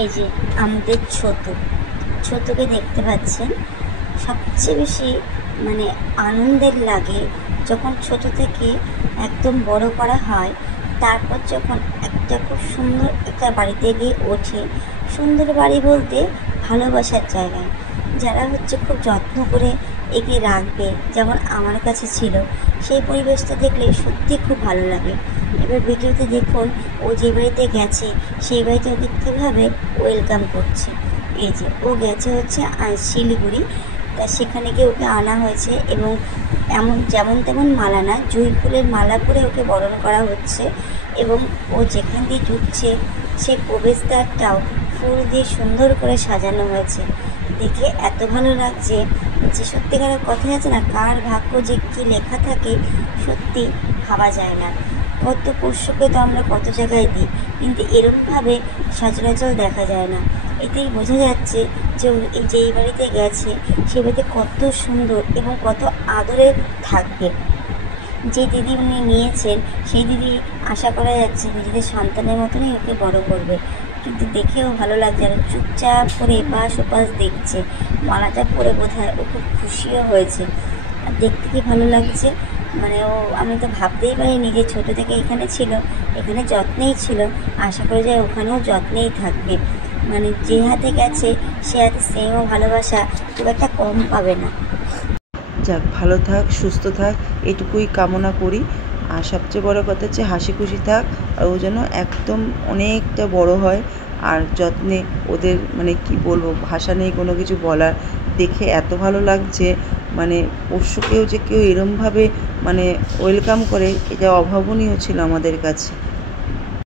এই যে আমাদের ছোটকে দেখতে পাচ্ছেন। সবচেয়ে বেশি মানে আনন্দের লাগে যখন ছোট থেকে একদম বড় করা হয়, তারপর যখন একটা খুব সুন্দর একটা বাড়িতে গিয়ে ওঠে। সুন্দর বাড়ি বলতে ভালোবাসার জায়গায়, যারা খুব যত্ন করে একে রাখবে, যেমন আমার কাছে ছিল। সেই পরিবেশটা দেখলে সত্যি খুব ভালো লাগে। এবার ভিডিওতে দেখুন ও যে বাড়িতে গেছে সেই বাড়িতে ওকে কীভাবে ওয়েলকাম করছে। এই যে ও গেছে শিলিগুড়ি, তা সেখানে গিয়ে ওকে আনা হয়েছে এবং যেমন তেমন মালা না, জুঁই ফুলের মালা পরে ওকে বরণ করা হচ্ছে। এবং ও যেখান দিয়ে ঢুকছে সেই প্রবেশদ্বারটাও ফুল দিয়ে সুন্দর করে সাজানো হয়েছে। দেখে এত ভালো লাগছে যে সত্যিকারের কথাই আছে না, কার ভাগ্য যে কী লেখা থাকে সত্যি ভাবা যায় না। কত পোষ্যকে তো আমরা কত জায়গায় দিই, কিন্তু এরকমভাবে সচরাচর দেখা যায় না। এতেই বোঝা যাচ্ছে যে যেই বাড়িতে গেছে সে বাড়িতে কত সুন্দর এবং কত আদরে থাকবে। যে দিদি উনি নিয়েছেন সেই দিদি আশা করা যাচ্ছে নিজেদের সন্তানের মতনই ওকে বড় করবে। কিন্তু দেখেও ভালো লাগছে, আর চুপচাপ করে এপাশ ওপাশ দেখছে। মালাটা পরে বোধহয় ও খুব খুশিও হয়েছে, আর দেখতে কি ভালো লাগছে। মানে আমি তো ভাবতেই পারিনি যে ছোটো থেকে এখানে ছিল, এখানে যত্নেই ছিল। আশা করি যে ওখানেও যত্নেই থাকবে। মানে যে হাতে গেছে সে হাতে স্নেহ ভালোবাসা খুব একটা কম পাবে না। যাক, ভালো থাক, সুস্থ থাক, এটুকুই কামনা করি। আর সবচেয়ে বড় কথা হচ্ছে হাসি খুশি থাক, আর ও যেন একদম অনেকটা বড় হয়। আর যত্নে ওদের মানে কি বলবো, ভাষা নেই কোনো কিছু বলার। দেখে এত ভালো লাগছে, মানে পশুকেও যে কেউ এরমভাবে মানে ওয়েলকাম করে, এটা অভাবনীয় ছিল আমাদের কাছে।